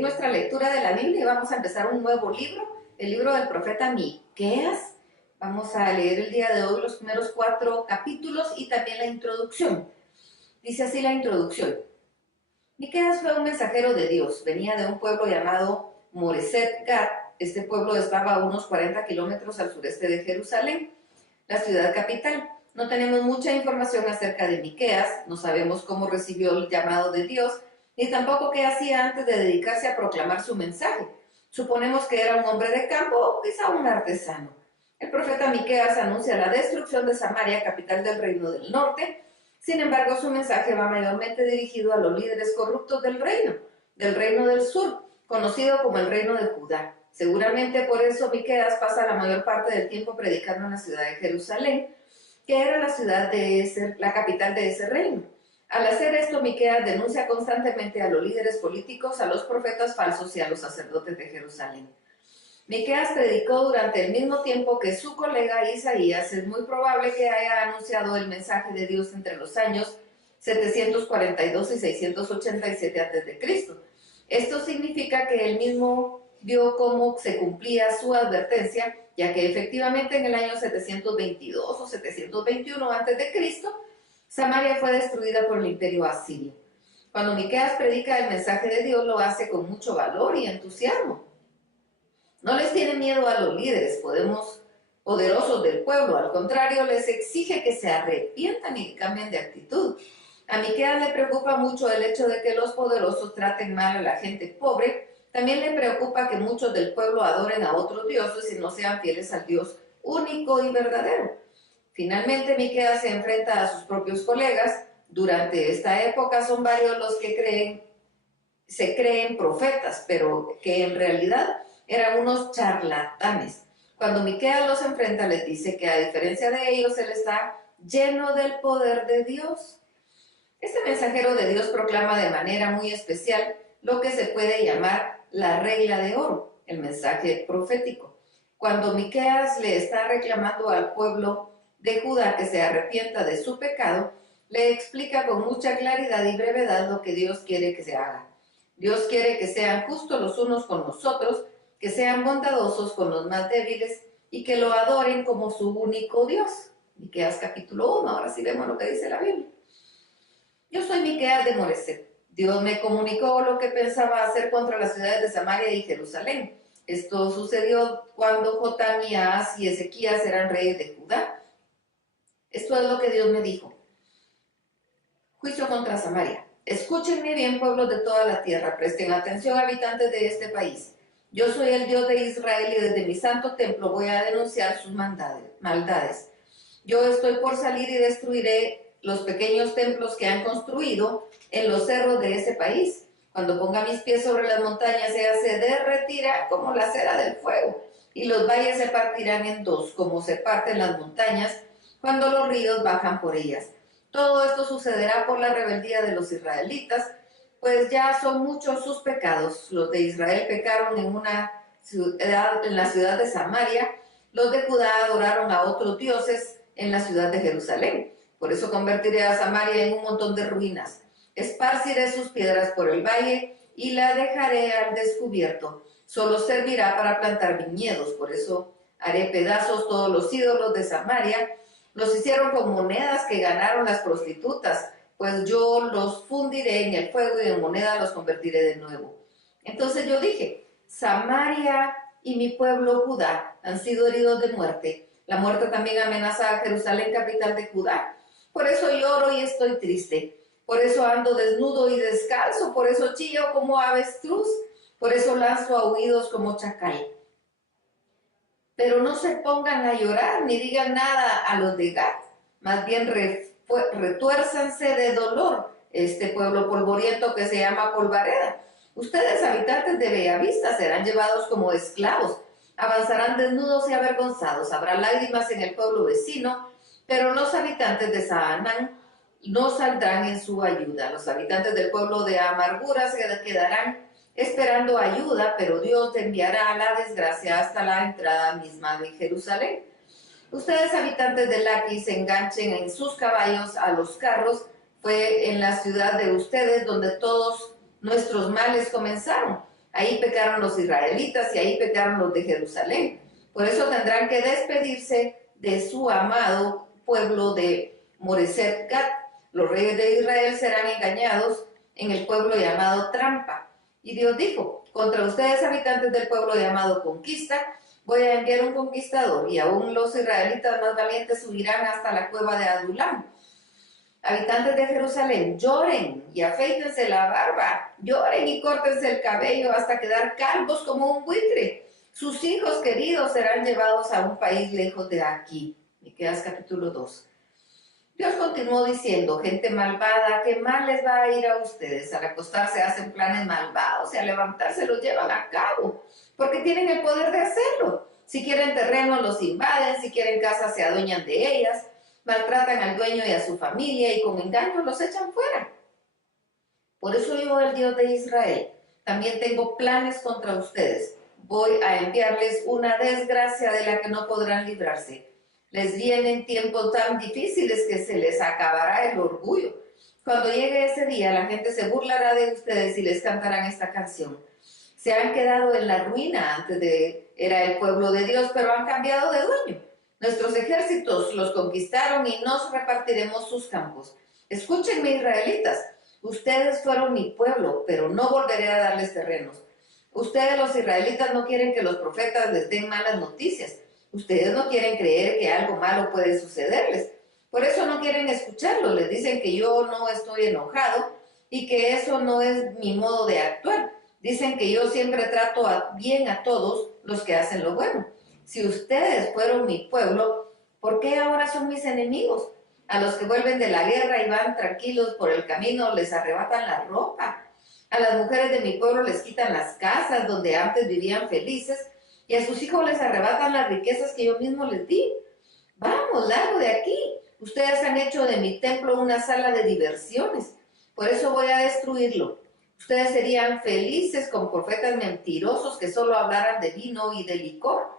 seguir nuestra lectura de la Biblia y vamos a empezar un nuevo libro, el libro del profeta Miqueas. Vamos a leer el día de hoy los primeros 4 capítulos y también la introducción. Dice así la introducción. Miqueas fue un mensajero de Dios, venía de un pueblo llamado Moreset Gad. Este pueblo estaba a unos 40 kilómetros al sureste de Jerusalén, la ciudad capital. No tenemos mucha información acerca de Miqueas, no sabemos cómo recibió el llamado de Dios, ni tampoco qué hacía antes de dedicarse a proclamar su mensaje. Suponemos que era un hombre de campo o quizá un artesano. El profeta Miqueas anuncia la destrucción de Samaria, capital del reino del norte. Sin embargo, su mensaje va mayormente dirigido a los líderes corruptos del reino del sur, conocido como el reino de Judá. Seguramente por eso Miqueas pasa la mayor parte del tiempo predicando en la ciudad de Jerusalén, que era la capital de ese reino. Al hacer esto, Miqueas denuncia constantemente a los líderes políticos, a los profetas falsos y a los sacerdotes de Jerusalén. Miqueas predicó durante el mismo tiempo que su colega Isaías. Es muy probable que haya anunciado el mensaje de Dios entre los años 742 y 687 a.C. Esto significa que él mismo vio cómo se cumplía su advertencia, ya que efectivamente en el año 722 o 721 a.C., Samaria fue destruida por el imperio asirio. Cuando Miqueas predica el mensaje de Dios, lo hace con mucho valor y entusiasmo. No les tiene miedo a los líderes poderosos del pueblo, al contrario, les exige que se arrepientan y que cambien de actitud. A Miqueas le preocupa mucho el hecho de que los poderosos traten mal a la gente pobre. También le preocupa que muchos del pueblo adoren a otros dioses y no sean fieles al Dios único y verdadero. Finalmente, Miqueas se enfrenta a sus propios colegas. Durante esta época son varios los que se creen profetas, pero que en realidad eran unos charlatanes. Cuando Miqueas los enfrenta, les dice que a diferencia de ellos, él está lleno del poder de Dios. Este mensajero de Dios proclama de manera muy especial lo que se puede llamar la regla de oro, el mensaje profético. Cuando Miqueas le está reclamando al pueblo de Judá que se arrepienta de su pecado, le explica con mucha claridad y brevedad lo que Dios quiere que se haga. Dios quiere que sean justos los unos con los otros, que sean bondadosos con los más débiles y que lo adoren como su único Dios. Miqueas capítulo 1, ahora sí vemos lo que dice la Biblia. Yo soy Miqueas de Moreset. Dios me comunicó lo que pensaba hacer contra las ciudades de Samaria y Jerusalén. Esto sucedió cuando Jotam y Ahaz y Ezequías eran reyes de Judá. Esto es lo que Dios me dijo. Juicio contra Samaria. Escúchenme bien, pueblos de toda la tierra. Presten atención, habitantes de este país. Yo soy el Dios de Israel y desde mi santo templo voy a denunciar sus maldades. Yo estoy por salir y destruiré los pequeños templos que han construido en los cerros de ese país. Cuando ponga mis pies sobre las montañas, ella se derretirá como la cera del fuego, y los valles se partirán en dos, como se parten las montañas cuando los ríos bajan por ellas. Todo esto sucederá por la rebeldía de los israelitas, pues ya son muchos sus pecados. Los de Israel pecaron en la ciudad de Samaria, los de Judá adoraron a otros dioses en la ciudad de Jerusalén. Por eso convertiré a Samaria en un montón de ruinas. Esparciré sus piedras por el valle y la dejaré al descubierto. Solo servirá para plantar viñedos. Por eso haré pedazos todos los ídolos de Samaria. Los hicieron con monedas que ganaron las prostitutas, pues yo los fundiré en el fuego y en moneda los convertiré de nuevo. Entonces yo dije, Samaria y mi pueblo Judá han sido heridos de muerte. La muerte también amenaza a Jerusalén, capital de Judá. Por eso lloro y estoy triste. Por eso ando desnudo y descalzo. Por eso chillo como avestruz. Por eso lanzo aullidos como chacal. Pero no se pongan a llorar ni digan nada a los de Gad. Más bien retuérzanse de dolor, este pueblo polvoriento que se llama Polvareda. Ustedes, habitantes de Bellavista, serán llevados como esclavos. Avanzarán desnudos y avergonzados. Habrá lágrimas en el pueblo vecino, pero los habitantes de Saanán no saldrán en su ayuda. Los habitantes del pueblo de Amargura se quedarán esperando ayuda, pero Dios te enviará la desgracia hasta la entrada misma de Jerusalén. Ustedes, habitantes de Laquis, se enganchen en sus caballos a los carros. Fue en la ciudad de ustedes donde todos nuestros males comenzaron. Ahí pecaron los israelitas y ahí pecaron los de Jerusalén. Por eso tendrán que despedirse de su amado pueblo de Moreset Gat. Los reyes de Israel serán engañados en el pueblo llamado Trampa. Y Dios dijo, contra ustedes, habitantes del pueblo llamado Conquista, voy a enviar un conquistador, y aún los israelitas más valientes subirán hasta la cueva de Adulam. Habitantes de Jerusalén, lloren y afeítense la barba, lloren y córtense el cabello hasta quedar calvos como un buitre. Sus hijos queridos serán llevados a un país lejos de aquí. Miqueas capítulo 2. Dios continuó diciendo, gente malvada, ¿qué mal les va a ir a ustedes? Al acostarse hacen planes malvados y al levantarse los llevan a cabo, porque tienen el poder de hacerlo. Si quieren terrenos los invaden, si quieren casas se adueñan de ellas, maltratan al dueño y a su familia y con engaño los echan fuera. Por eso yo, el Dios de Israel, también tengo planes contra ustedes. Voy a enviarles una desgracia de la que no podrán librarse. Les vienen tiempos tan difíciles que se les acabará el orgullo. Cuando llegue ese día, la gente se burlará de ustedes y les cantarán esta canción. Se han quedado en la ruina, era el pueblo de Dios, pero han cambiado de dueño. Nuestros ejércitos los conquistaron y nos repartiremos sus campos. Escúchenme, israelitas, ustedes fueron mi pueblo, pero no volveré a darles terrenos. Ustedes, los israelitas, no quieren que los profetas les den malas noticias. Ustedes no quieren creer que algo malo puede sucederles. Por eso no quieren escucharlo. Les dicen que yo no estoy enojado y que eso no es mi modo de actuar. Dicen que yo siempre trato bien a todos los que hacen lo bueno. Si ustedes fueron mi pueblo, ¿por qué ahora son mis enemigos? A los que vuelven de la guerra y van tranquilos por el camino les arrebatan la ropa. A las mujeres de mi pueblo les quitan las casas donde antes vivían felices y a sus hijos les arrebatan las riquezas que yo mismo les di. Vamos, largo de aquí. Ustedes han hecho de mi templo una sala de diversiones. Por eso voy a destruirlo. Ustedes serían felices con profetas mentirosos que solo hablaran de vino y de licor.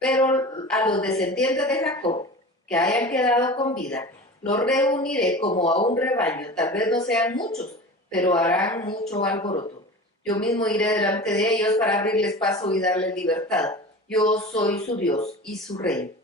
Pero a los descendientes de Jacob, que hayan quedado con vida, los reuniré como a un rebaño. Tal vez no sean muchos, pero harán mucho alboroto. Yo mismo iré delante de ellos para abrirles paso y darles libertad. Yo soy su Dios y su Rey.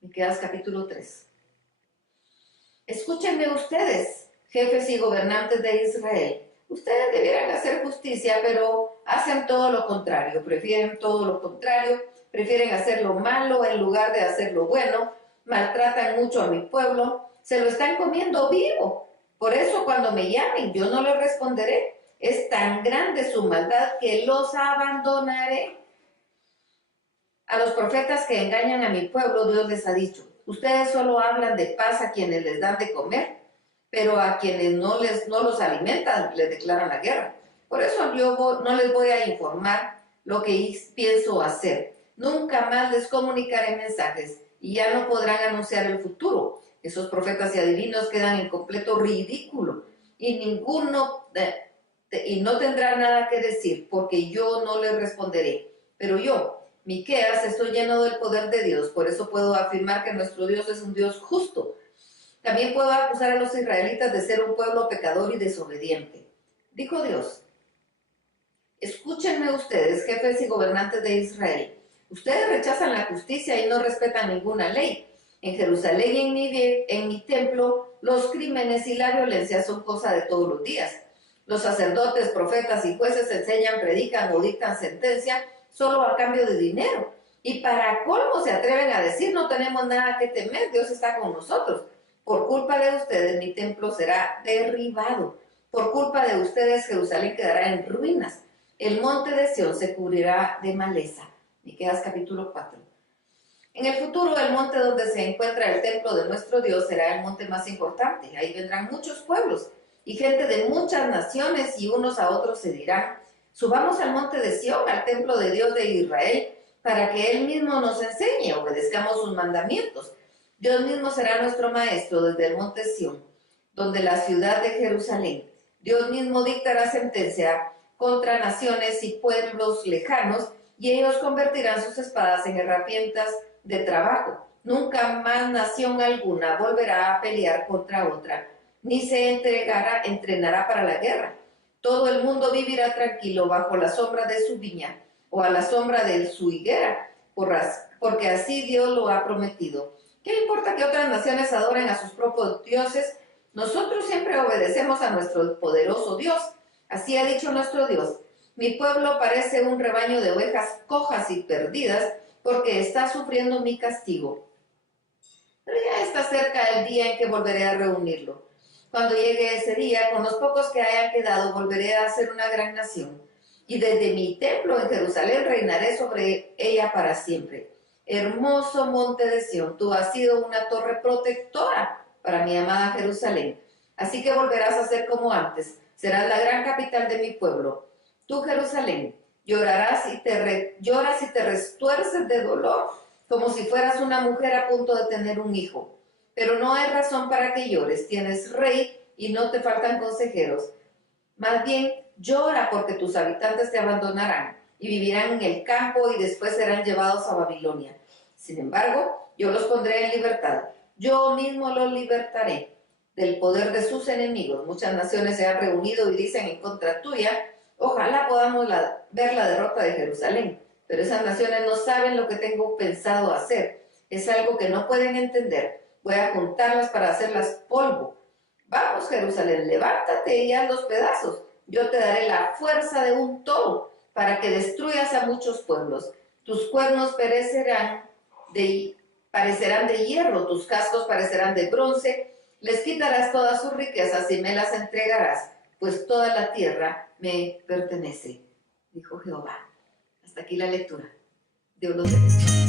Miqueas capítulo 3. Escúchenme ustedes, jefes y gobernantes de Israel. Ustedes debieran hacer justicia, pero hacen todo lo contrario. Prefieren todo lo contrario. Prefieren hacer lo malo en lugar de hacer lo bueno. Maltratan mucho a mi pueblo. Se lo están comiendo vivo. Por eso cuando me llamen, yo no les responderé. Es tan grande su maldad que los abandonaré. A los profetas que engañan a mi pueblo, Dios les ha dicho, ustedes solo hablan de paz a quienes les dan de comer, pero a quienes no los alimentan, les declaran la guerra. Por eso yo no les voy a informar lo que pienso hacer. Nunca más les comunicaré mensajes y ya no podrán anunciar el futuro. Esos profetas y adivinos quedan en completo ridículo y no tendrá nada que decir porque yo no les responderé. Pero yo, Miqueas, estoy lleno del poder de Dios, por eso puedo afirmar que nuestro Dios es un Dios justo. También puedo acusar a los israelitas de ser un pueblo pecador y desobediente. Dijo Dios, escúchenme ustedes, jefes y gobernantes de Israel. Ustedes rechazan la justicia y no respetan ninguna ley. En Jerusalén y en mi templo, los crímenes y la violencia son cosa de todos los días. Los sacerdotes, profetas y jueces enseñan, predican o dictan sentencia solo a cambio de dinero. Y para colmo se atreven a decir, no tenemos nada que temer, Dios está con nosotros. Por culpa de ustedes, mi templo será derribado. Por culpa de ustedes, Jerusalén quedará en ruinas. El monte de Sión se cubrirá de maleza. Miqueas capítulo 4. En el futuro, el monte donde se encuentra el templo de nuestro Dios será el monte más importante. Ahí vendrán muchos pueblos y gente de muchas naciones y unos a otros se dirán, subamos al monte de Sión, al templo de Dios de Israel, para que Él mismo nos enseñe, obedezcamos sus mandamientos. Dios mismo será nuestro maestro desde el monte Sión, donde la ciudad de Jerusalén. Dios mismo dictará sentencia contra naciones y pueblos lejanos, y ellos convertirán sus espadas en herramientas de trabajo. Nunca más nación alguna volverá a pelear contra otra, ni se entrenará para la guerra. todo el mundo vivirá tranquilo bajo la sombra de su viña o a la sombra de su higuera, porque así Dios lo ha prometido. ¿Qué importa que otras naciones adoren a sus propios dioses? Nosotros siempre obedecemos a nuestro poderoso Dios. Así ha dicho nuestro Dios. Mi pueblo parece un rebaño de ovejas cojas y perdidas porque está sufriendo mi castigo. Pero ya está cerca el día en que volveré a reunirlo. Cuando llegue ese día, con los pocos que hayan quedado, volveré a ser una gran nación. Y desde mi templo en Jerusalén reinaré sobre ella para siempre. Hermoso monte de Sión, tú has sido una torre protectora para mi amada Jerusalén. Así que volverás a ser como antes. Serás la gran capital de mi pueblo. Tú, Jerusalén, lloras y te restuerces de dolor, como si fueras una mujer a punto de tener un hijo. Pero no hay razón para que llores. Tienes rey y no te faltan consejeros. Más bien, llora porque tus habitantes te abandonarán y vivirán en el campo y después serán llevados a Babilonia. Sin embargo, yo los pondré en libertad. Yo mismo los libertaré del poder de sus enemigos. Muchas naciones se han reunido y dicen en contra tuya, ojalá podamos ver la derrota de Jerusalén. Pero esas naciones no saben lo que tengo pensado hacer. Es algo que no pueden entender. Voy a juntarlas para hacerlas polvo. Vamos, Jerusalén, levántate y haz los pedazos. Yo te daré la fuerza de un toro para que destruyas a muchos pueblos. Tus cuernos parecerán de hierro, tus cascos parecerán de bronce. Les quitarás todas sus riquezas y me las entregarás, pues toda la tierra me pertenece, dijo Jehová. Hasta aquí la lectura. Dios los bendiga.